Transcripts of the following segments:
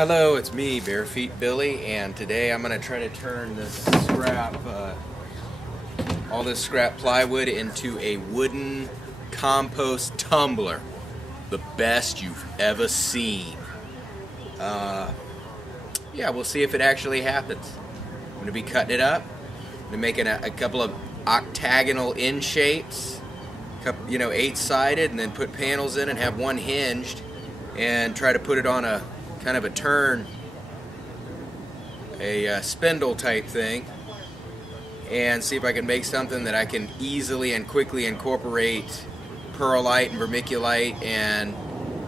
Hello, it's me, Bare Feet Billy, and today I'm going to try to turn this all this scrap plywood into a wooden compost tumbler. The best you've ever seen. Yeah, we'll see if it actually happens. I'm going to be cutting it up. I'm going to make a couple of octagonal end shapes, 8-sided, and then put panels in and have one hinged, and try to put it on a kind of a turn, a spindle type thing, and see if I can make something that I can easily and quickly incorporate perlite and vermiculite and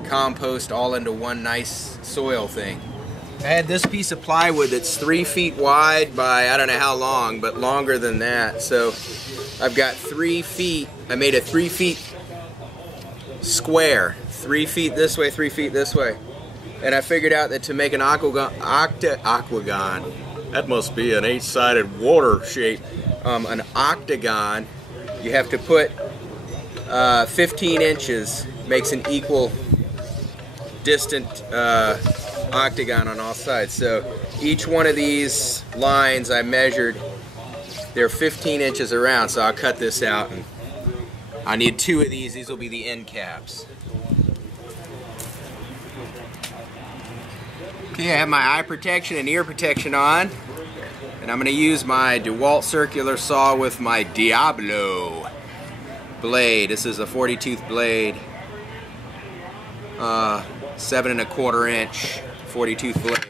compost all into one nice soil thing. I had this piece of plywood that's 3 feet wide by I don't know how long, but longer than that. So I've got 3 feet. I made a 3 feet square, 3 feet this way, 3 feet this way. And I figured out that to make an aquagon, that must be an 8-sided water shape, an octagon, you have to put 15 inches, makes an equal distant octagon on all sides. So each one of these lines I measured, they're 15 inches around, so I'll cut this out. And I need 2 of these. These will be the end caps. Okay, I have my eye protection and ear protection on, and I'm going to use my DeWalt circular saw with my Diablo blade. This is a 40-tooth blade, 7 1/4 inch 40-tooth blade,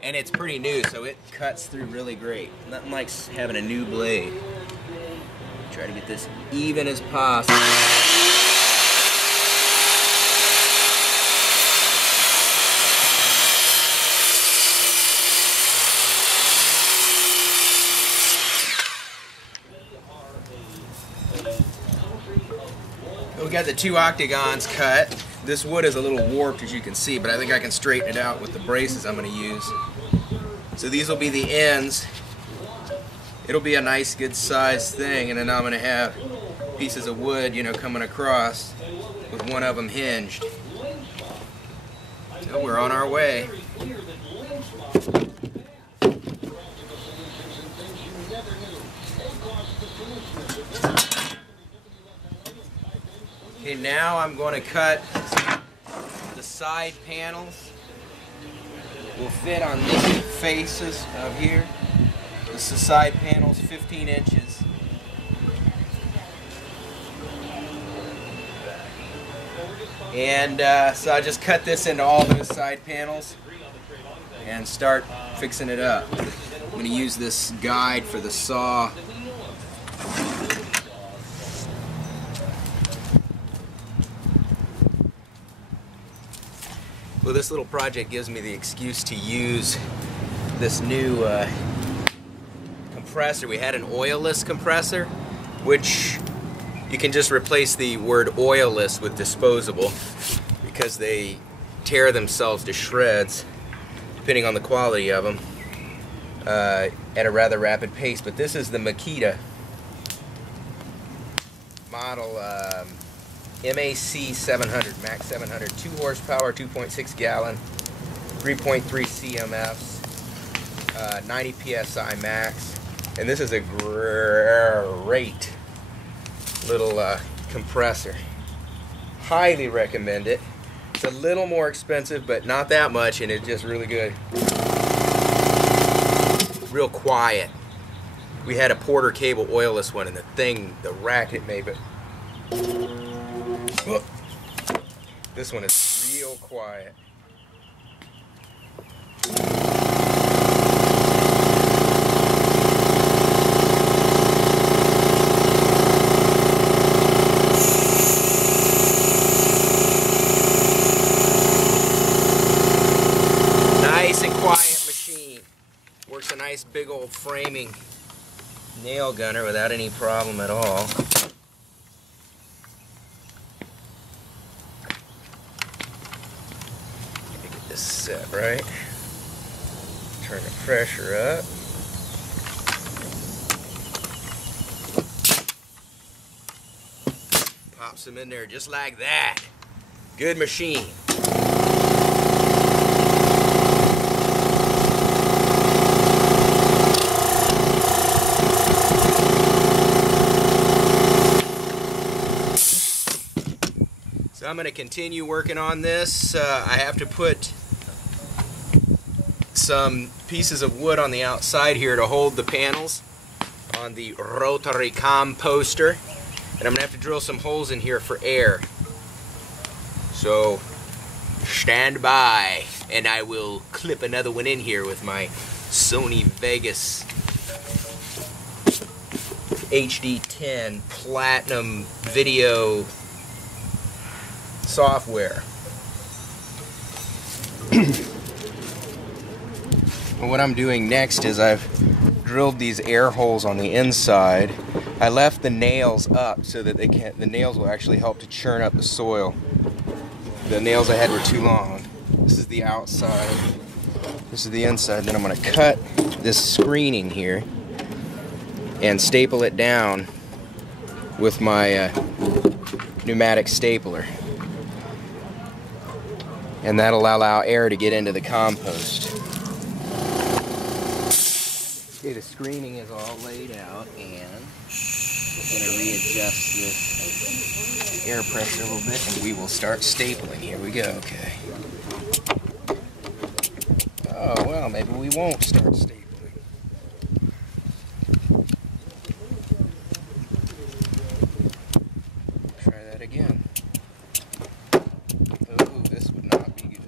and it's pretty new, so it cuts through really great. Nothing like having a new blade. Try to get this even as possible. We got the 2 octagons cut. This wood is a little warped, as you can see, but I think I can straighten it out with the braces I'm going to use. So these will be the ends. It'll be a nice, good sized thing, and then I'm going to have pieces of wood, coming across with one of them hinged. So we're on our way. Okay, now I'm going to cut the side panels. Will fit on these faces of here. This is the side panels, 15 inches. And so I just cut this into all those side panels and start fixing it up. I'm going to use this guide for the saw. Well, this little project gives me the excuse to use this new compressor. We had an oilless compressor, which you can just replace the word oilless with disposable, because they tear themselves to shreds, depending on the quality of them, at a rather rapid pace. But this is the Makita model MAC 700, Max 700, 2 horsepower, 2.6 gallon, 3.3 CMFs, 90 PSI max, and this is a great little compressor. Highly recommend it. It's a little more expensive, but not that much, and it's just really good. Real quiet. We had a Porter Cable oilless one, and the racket made, but this one is real quiet. Nice and quiet machine. Works a nice big old framing nail gunner without any problem at all. Set right. Turn the pressure up. Pops them in there just like that. Good machine. So I'm going to continue working on this. I have to put some pieces of wood on the outside here to hold the panels on the rotary composter. And I'm going to have to drill some holes in here for air. So stand by and I will clip another one in here with my Sony Vegas HD10 Platinum video software. What I'm doing next is I've drilled these air holes on the inside. I left the nails up so that the nails will actually help to churn up the soil. The nails I had were too long. This is the outside. This is the inside. Then I'm going to cut this screening here and staple it down with my pneumatic stapler. And that'll allow air to get into the compost. Okay, the screening is all laid out, and I'm going to readjust this air pressure a little bit, and we will start stapling. Here we go. Okay. Oh, well, maybe we won't start stapling. Try that again. Oh, this would not be good.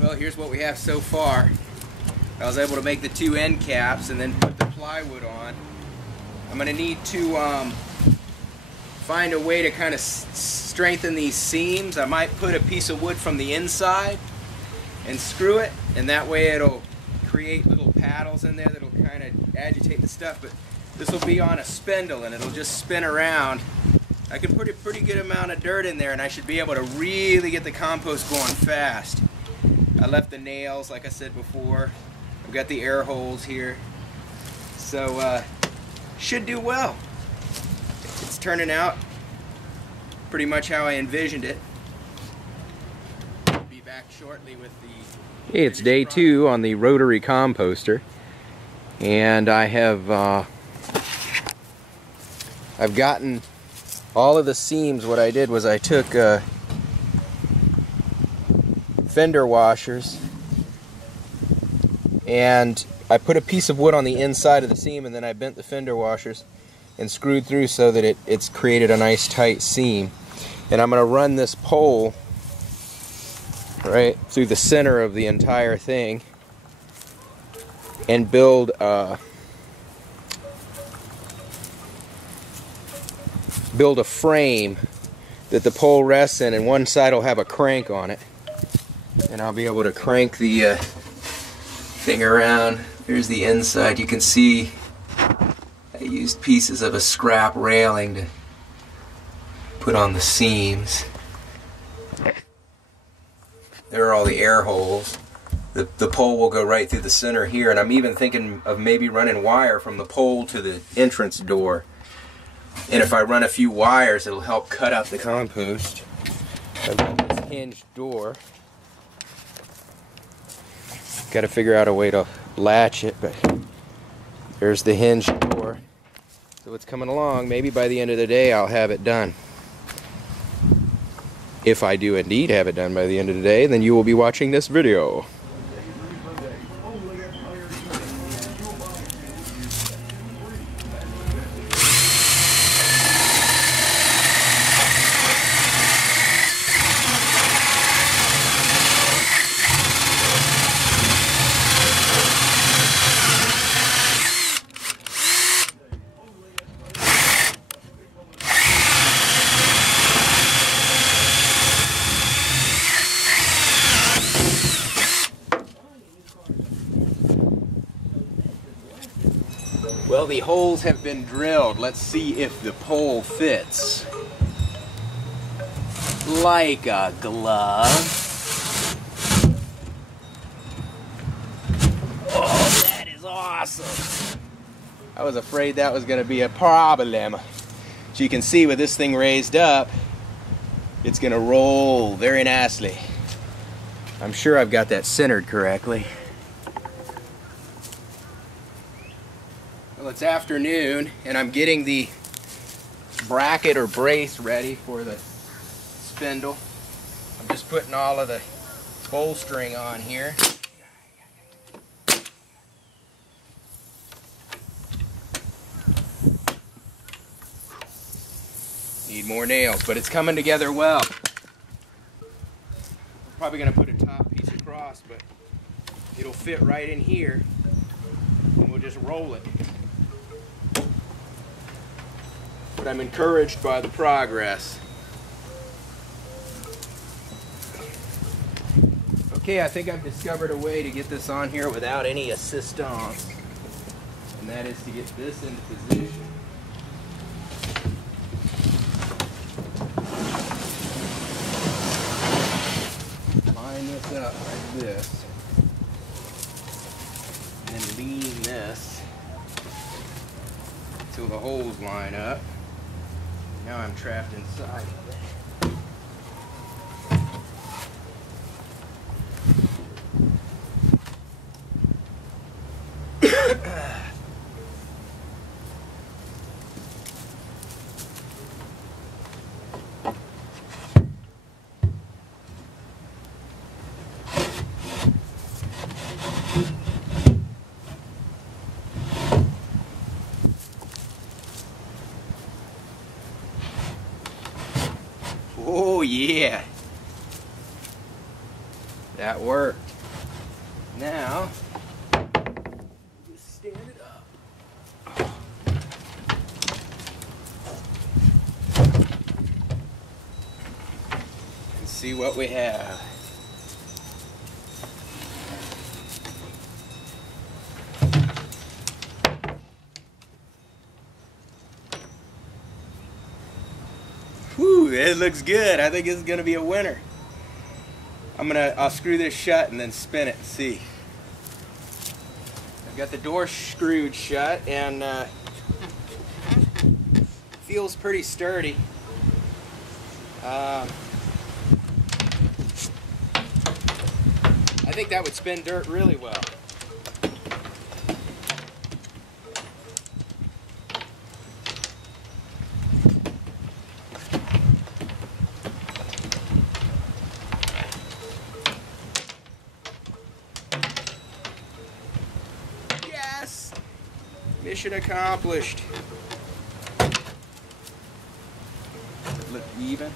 Well, here's what we have so far. I was able to make the two end caps and then put the plywood on. I'm going to need to find a way to kind of strengthen these seams. I might put a piece of wood from the inside and screw it, and that way it'll create little paddles in there that'll kind of agitate the stuff. But this will be on a spindle and it'll just spin around. I can put a pretty good amount of dirt in there and I should be able to really get the compost going fast. I left the nails, like I said before. I've got the air holes here. So should do well. It's turning out pretty much how I envisioned it. I'll be back shortly with the... Hey, it's day 2 on the rotary composter, and I have I've gotten all of the seams. What I did was I took fender washers and I put a piece of wood on the inside of the seam, and then I bent the fender washers and screwed through so that it's created a nice tight seam. And I'm going to run this pole right through the center of the entire thing and build a frame that the pole rests in, and one side will have a crank on it, and I'll be able to crank the thing around. Here's the inside. You can see I used pieces of a scrap railing to put on the seams. There are all the air holes. The pole will go right through the center here, and I'm even thinking of maybe running wire from the pole to the entrance door. And if I run a few wires, it'll help cut out the compost. I've got this hinged door. Got to figure out a way to latch it, but there's the hinged door. So it's coming along. Maybe by the end of the day I'll have it done. If I do indeed have it done by the end of the day, then you will be watching this video. Well, the holes have been drilled. Let's see if the pole fits. Like a glove. Oh, that is awesome. I was afraid that was going to be a problem. So you can see with this thing raised up, it's going to roll very nicely. I'm sure I've got that centered correctly. Well, it's afternoon, and I'm getting the bracket or brace ready for the spindle. I'm just putting all of the bolstering on here. Need more nails, but it's coming together well. I'm probably going to put a top piece across, but it'll fit right in here, and we'll just roll it. But I'm encouraged by the progress. Okay, I think I've discovered a way to get this on here without any assistance. And that is to get this into position. Line this up like this. And then lean this until the holes line up. Now I'm trapped inside of it. Oh yeah, that worked. Now, just stand it up. see what we have. Whew, it looks good. I think this is gonna be a winner. I'll screw this shut and then spin it and see. I've got the door screwed shut and feels pretty sturdy. I think that would spin dirt really well. Yes! Mission accomplished. Look even.